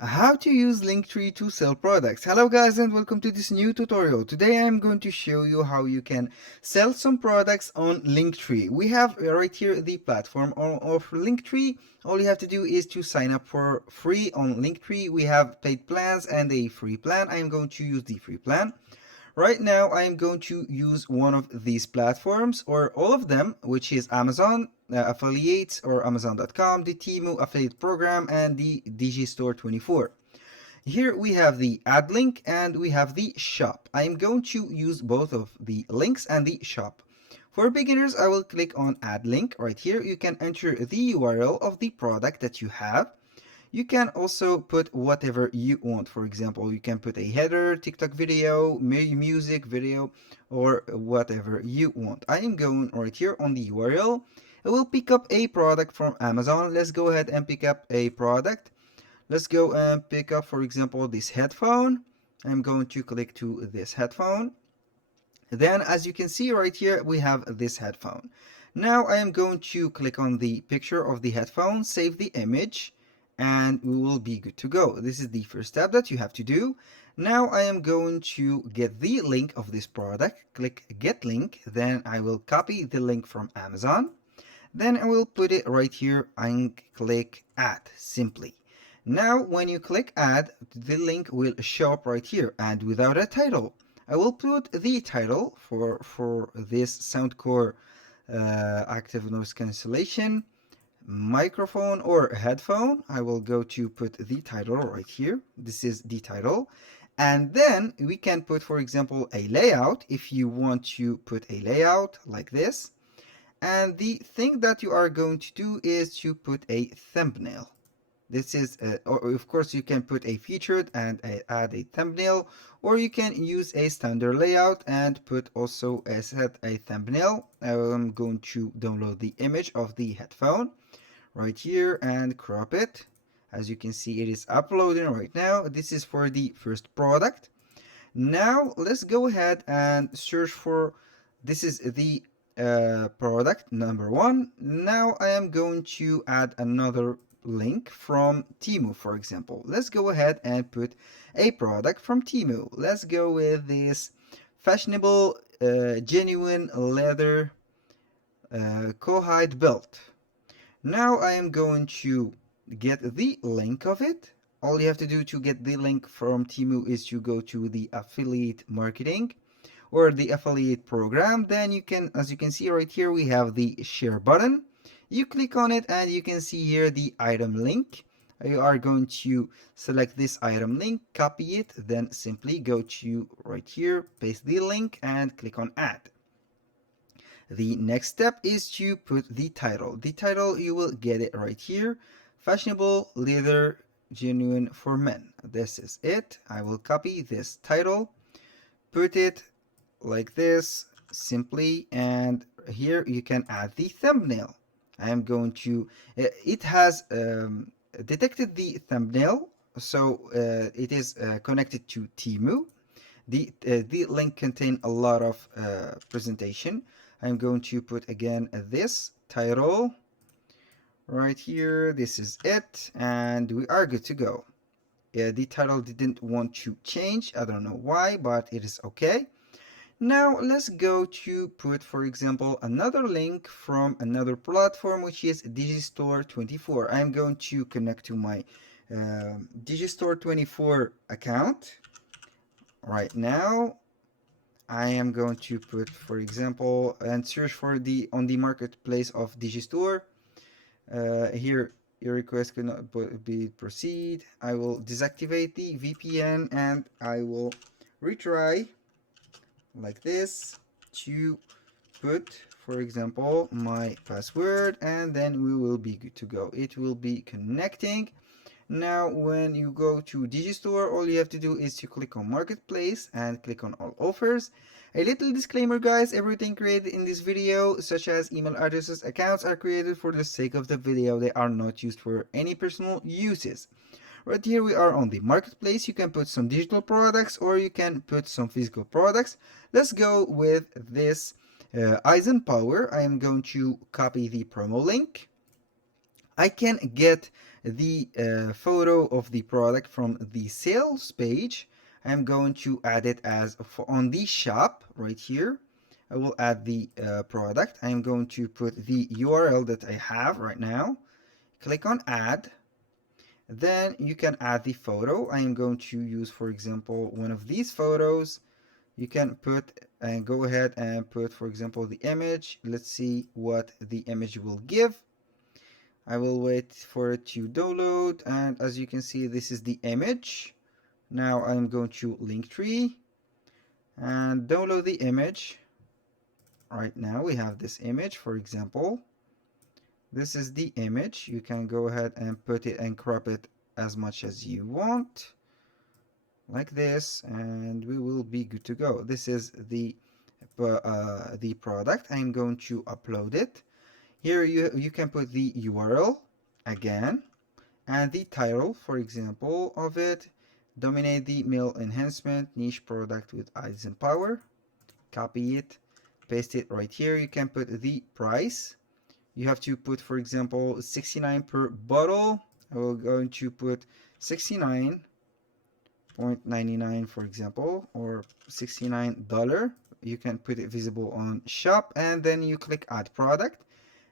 How to use Linktree to sell products. Hello guys and welcome to this new tutorial. Today I'm going to show you how you can sell some products on Linktree. We have right here the platform of Linktree. All you have to do is to sign up for free on Linktree. We have paid plans and a free plan. I'm going to use the free plan. Right now, I am going to use one of these platforms or all of them, which is Amazon affiliates or Amazon.com, the Temu affiliate program, and the Digistore 24. Here we have the ad link and we have the shop. I am going to use both of the links and the shop. For beginners, I will click on add link right here. You can enter the URL of the product that you have. You can also put whatever you want. For example, you can put a header, TikTok video, music video, or whatever you want. I am going right here on the URL. I will pick up a product from Amazon. Let's go ahead and pick up a product. Let's go and pick up, for example, this headphone. I'm going to click to this headphone. Then, as you can see right here, we have this headphone. Now I am going to click on the picture of the headphone, save the image, and we will be good to go. This is the first step that you have to do. Now I am going to get the link of this product, click get link, then I will copy the link from Amazon, then I will put it right here and click add simply. Now when you click add, the link will show up right here and without a title. I will put the title for this Soundcore active noise cancellation microphone or headphone. I will go to put the title right here. This is the title. And then we can put, for example, a layout if you want to put a layout like this. And the thing that you are going to do is to put a thumbnail. This is, or of course, you can put a featured and add a thumbnail, or you can use a standard layout and put also set a thumbnail. I'm going to download the image of the headphone right here and crop it. As you can see, it is uploading right now. This is for the first product. Now let's go ahead and search for, this is the product number one. Now I am going to add another link from Temu, for example. Let's go ahead and put a product from Temu. Let's go with this fashionable genuine leather cowhide belt. Now I am going to get the link of it. All you have to do to get the link from Temu is to go to the affiliate marketing or the affiliate program. Then you can, as you can see right here, we have the share button. You click on it and you can see here the item link. You are going to select this item link, copy it, then simply go to right here, paste the link and click on add. The next step is to put the title. The title, you will get it right here. Fashionable leather genuine for men. This is it. I will copy this title, put it like this simply, and here you can add the thumbnail. I am going to, it has detected the thumbnail, so it is connected to Temu. The link contains a lot of presentation. I'm going to put again this title right here. This is it, and we are good to go. The title didn't want to change. I don't know why, but it is okay. Now let's go to put, for example, another link from another platform, which is Digistore 24. I'm going to connect to my Digistore 24 account right now. I am going to put, for example, and search for the on the marketplace of Digistore. Here, your request cannot be proceed. I will deactivate the VPN and I will retry like this to put, for example, my password, and then we will be good to go. It will be connecting. Now when you go to Digistore, all you have to do is to click on marketplace and click on all offers. A little disclaimer guys, everything created in this video, such as email addresses, accounts, are created for the sake of the video. They are not used for any personal uses. Right here we are on the marketplace. You can put some digital products or you can put some physical products. Let's go with this Eisenpower. I am going to copy the promo link. I can get the photo of the product from the sales page. I'm going to add it as on the shop right here. I will add the product. I'm going to put the URL that I have right now. Click on add. Then you can add the photo. I am going to use, for example, one of these photos. You can put and go ahead and put, for example, the image. Let's see what the image will give. I will wait for it to download, and as you can see, this is the image. Now I'm going to Linktree and download the image. Right now we have this image, for example. This is the image. You can go ahead and put it and crop it as much as you want, like this, and we will be good to go. This is the product. I'm going to upload it. Here you can put the URL again and the title, for example, of it. Dominate the male enhancement niche product with eyes and power. Copy it, paste it right here. You can put the price. You have to put, for example, 69 per bottle. I will going to put 69.99, for example, or $69. You can put it visible on shop, and then you click add product,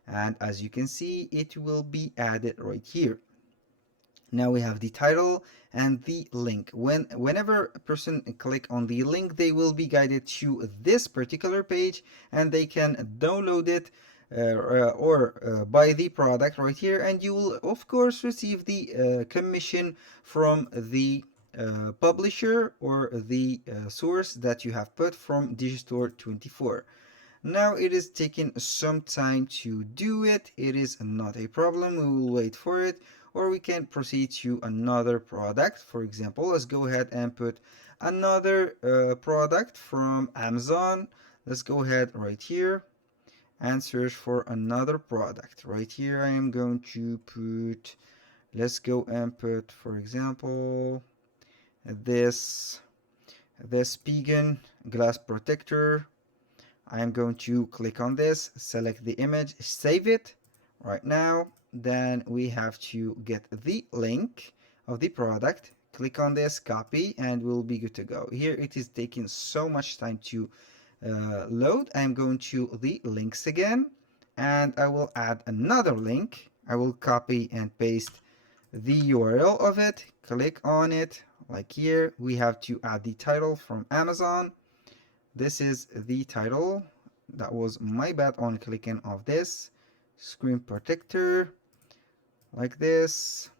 and as you can see, it will be added right here. Now we have the title and the link. Whenever a person click on the link, they will be guided to this particular page, and they can download it or buy the product right here, and you will of course receive the commission from the publisher or the source that you have put from Digistore 24. Now it is taking some time to do it. It is not a problem. We will wait for it, or we can proceed to another product. For example, let's go ahead and put another product from Amazon. Let's go ahead right here and search for another product. Right here I am going to put, let's go and put, for example, this vegan glass protector. I'm going to click on this, select the image, save it right now. Then we have to get the link of the product, click on this, copy, and we'll be good to go. Here it is taking so much time to load. I'm going to the links again, and I will add another link. I will copy and paste the URL of it, click on it, like here. We have to add the title from Amazon. This is the title. That was my bad on clicking of this. Screen protector, like this.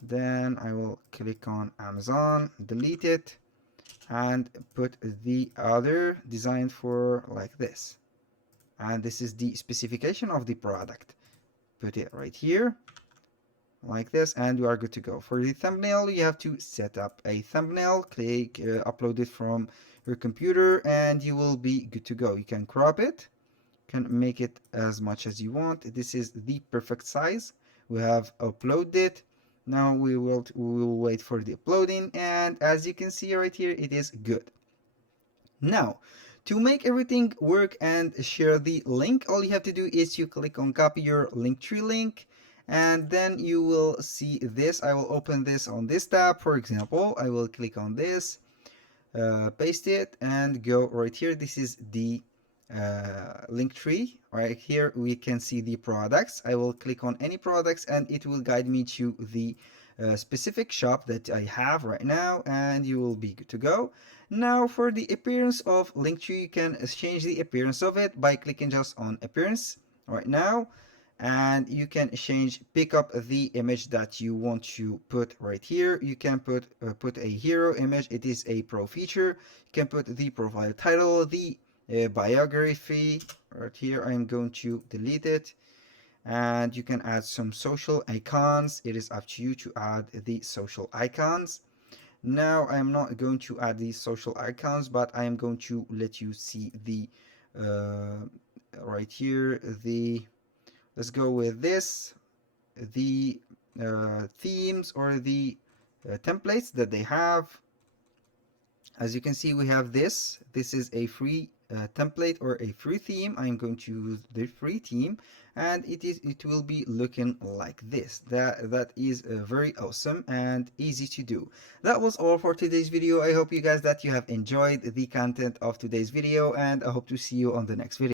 Then I will click on Amazon, delete it, and put the other design for like this. And this is the specification of the product. Put it right here, like this, and you are good to go. For the thumbnail, you have to set up a thumbnail, click upload it from your computer, and you will be good to go. You can crop it, can make it as much as you want. This is the perfect size. We have uploaded it. Now we will wait for the uploading, and as you can see right here, it is good. Now, to make everything work and share the link, all you have to do is you click on copy your Linktree link, and then you will see this. I will open this on this tab. For example, I will click on this, paste it, and go right here. This is the Linktree. Right here we can see the products. I will click on any products, and it will guide me to the specific shop that I have right now, and you will be good to go. Now for the appearance of Linktree, you can change the appearance of it by clicking just on appearance right now, and you can pick up the image that you want to put right here. You can put a hero image. It is a pro feature. You can put the profile title, the biography right here. I'm going to delete it, and you can add some social icons. It is up to you to add the social icons. Now I'm not going to add these social icons, but I am going to let you see the right here, the, let's go with this, the themes or the templates that they have. As you can see, we have this is a free template or a free theme, I'm going to use the free theme, and it will be looking like this. That is very awesome and easy to do. That was all for today's video. I hope you guys that you have enjoyed the content of today's video, and I hope to see you on the next video.